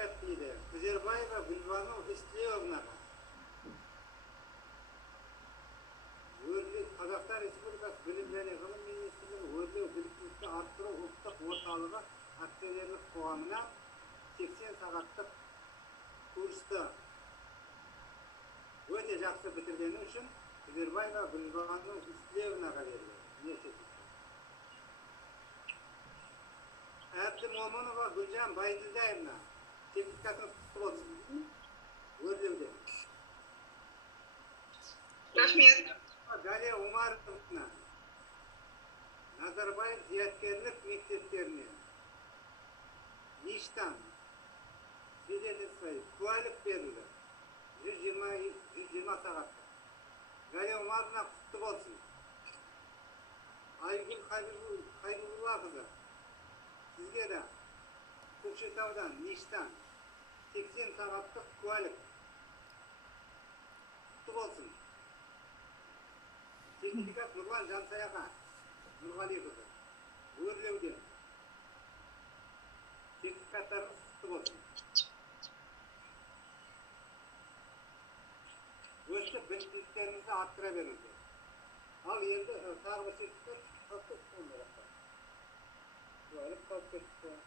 сертификат дейді. Кузербаева Гүлбану Истлеевнаға. Қазақстан Республикасы білім және ғылым министрлігі өрлеу біліктілікті арттыру ұлттық орталығы акционерлік қоғамына 80 сағаттық курсты өте жақсы бітіргені үшін Кузербаева Гүлбану Истлеевнаға берді. Әбдімомынова Гүлжан Байділдаевна сертификатын құтты болсын. Өрлеуде. Рахмет. Галия Умаровна Назарбаев зияткерлік мектептеріне Ништан свидетельство куәлік берілді. 120 сағатта. Галия Умаровна құтты болсын. Айгүл Хайрулла қызы, сізге де Көкшетаудан Ништан 80 сағаттық куәлік құтты болсын. Сертификат Нұрлан Жансаяға Нұрғалиқызы өрлеуде. Сертификаттарыңыз құтты болсын. Өстіп біліктіліктеріңізді арттыра беріңіздер. Ал енді тағы бір сертификат қалып кетті онда. Куәлік қалып кетті.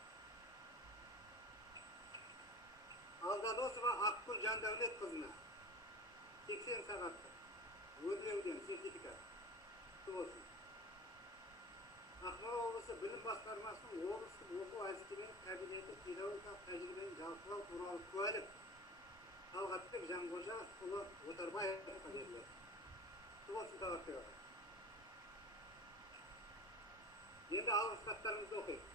Алдадосова Аққұл Жандәулет қызына 80 сағатта өрлеуден сертификат құтты болсын. Ақмола облысы білім басқармасының облыстық оқу әдістемелік кабинеті педагогикалық тәжірибені жалпылау туралы куәлік Талғатбек Жанғожа ұлы Отарбаевқа берілді. Құтты болсын Талғатбек аға. Енді алғыс хаттарыңызды оқиық.